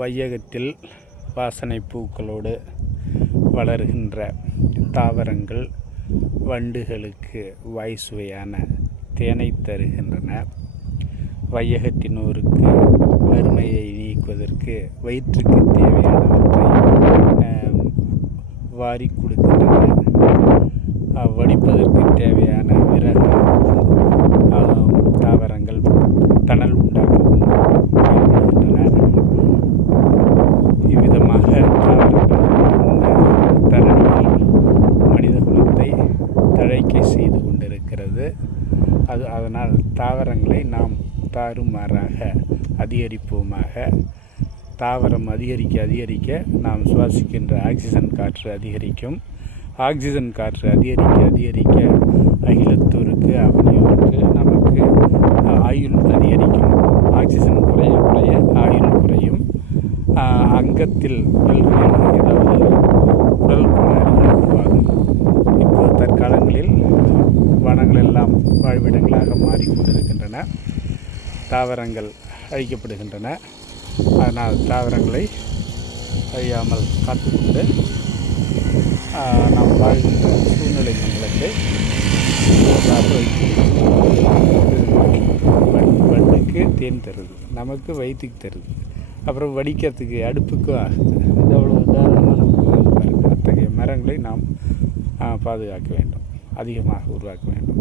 வையகத்தில் வாசனை பூக்களோடு வளர்கின்ற தாவரங்கள் வண்டுகளுக்கு வாய்சுவையான தேனை தருகின்றன. வையகத்தினோருக்கு வறுமையை நீக்குவதற்கு வயிற்றுக்கு தேவையானவற்றை வாரி கொடுக்கின்றன. வடிப்பதற்கு தேவையான விறகு தாவரங்கள் தணல் உண்டாக்கவும் பயன்படுகின்றன. இவ்விதமாக தாவரங்கள் இந்த தரணியில் மனித குலத்தை தழைக்கை செய்து கொண்டிருக்கிறது. அதனால் தாவரங்களை நாம் தாறுமாறாக அதிகரிப்போமாக. தாவரம் அதிகரிக்க நாம் சுவாசிக்கின்ற ஆக்சிஜன் காற்று அதிகரிக்கும். ஆக்சிஜன் காற்று அதிகரிக்க அகிலத்தோருக்கு அவனியோருக்கு நமக்கு ஆயுள் அதிகரிக்கும். ஆக்சிஜன் குறைய ஆயுள் குறையும். அங்கத்தில் உடல்களில் ஏதாவது உடல் கோளாறுகள் உருவாகும். இப்போது தற்காலங்களில் வனங்கள் எல்லாம் வாழ்விடங்களாக மாறிக்கொண்டிருக்கின்றன. தாவரங்கள் அழிக்கப்படுகின்றன. அதனால் தாவரங்களை அழியாமல் காத்துக்கொண்டு நாம் வாழ்கின்ற சூழ்நிலை மண்டலத்தை வண்டுக்கு தேன் தருது, நமக்கு வயிற்றுக்கு தருது, அப்புறம் வடிக்கிறதுக்கு அடுப்புக்கும் ஆகுது. இது அவ்வளோ தாராளமாக நமக்கு. அத்தகைய மரங்களை நாம் பாதுகாக்க வேண்டும், அதிகமாக உருவாக்க வேண்டும்.